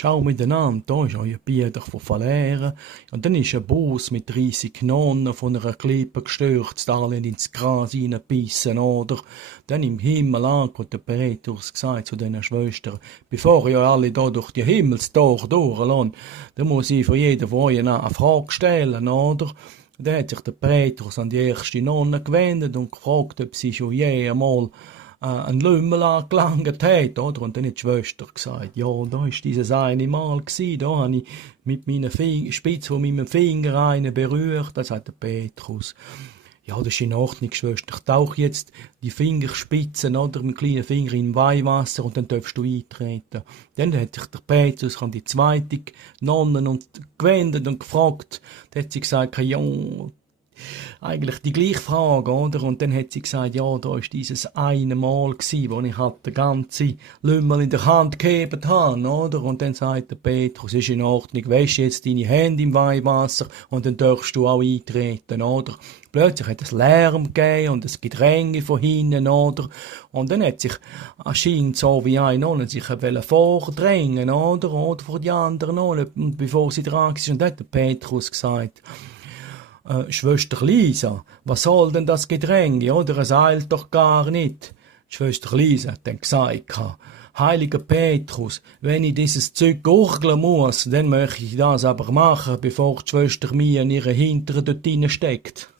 Ciao miteinander, da ist euer Bieder von Valera. Und dann ist ein Bus mit 30 Nonnen von einer Klippe gestürzt, alle ins Gras reingebissen, oder? Dann im Himmel angekommen, der Petrus gesagt zu den Schwestern, bevor ihr alle da durch die Himmelstore durchlasst, dann muss ich für jeden von euch eine Frage stellen, oder? Dann hat sich der Petrus an die erste Nonne gewendet und gefragt, ob sie schon je einmal ein Lümmel angelangt hat, oder? Und dann hat die Schwester gesagt, ja, da ist dieses eine Mal gsi, da habe ich mit meiner Spitze von meinem Finger einen berührt, das hat der Petrus. Ja, das ist in Ordnung, Schwester. Ich tauche jetzt die Fingerspitzen oder mit kleinen Finger in Weihwasser und dann darfst du eintreten. Dann hat sich der Petrus an die zweite Nonne und gewendet und gefragt. Dann hat sie gesagt, ja, eigentlich die gleiche Frage, oder? Und dann hat sie gesagt, ja, da ist dieses eine Mal gsi, wo ich halt den ganzen Lümmel in der Hand gehabt habe, oder? Und dann sagt der Petrus, ist in Ordnung, wäsch jetzt deine Hände im Weihwasser und dann darfst du auch eintreten, oder? Plötzlich hat es Lärm gegeben und es Gedränge von hinten, oder? Und dann hat sich anscheinend so wie einer sich vordrängen, oder vor die anderen, und bevor sie dran war. Und dann hat der Petrus gesagt, Schwester Lisa, was soll denn das Gedränge, oder? Es eilt doch gar nicht. Die Schwester Lisa hat dann gesagt, Heiliger Petrus, wenn ich dieses Zeug gurgeln muss, dann möchte ich das aber machen, bevor die Schwester mir in ihre Hinteren dort steckt.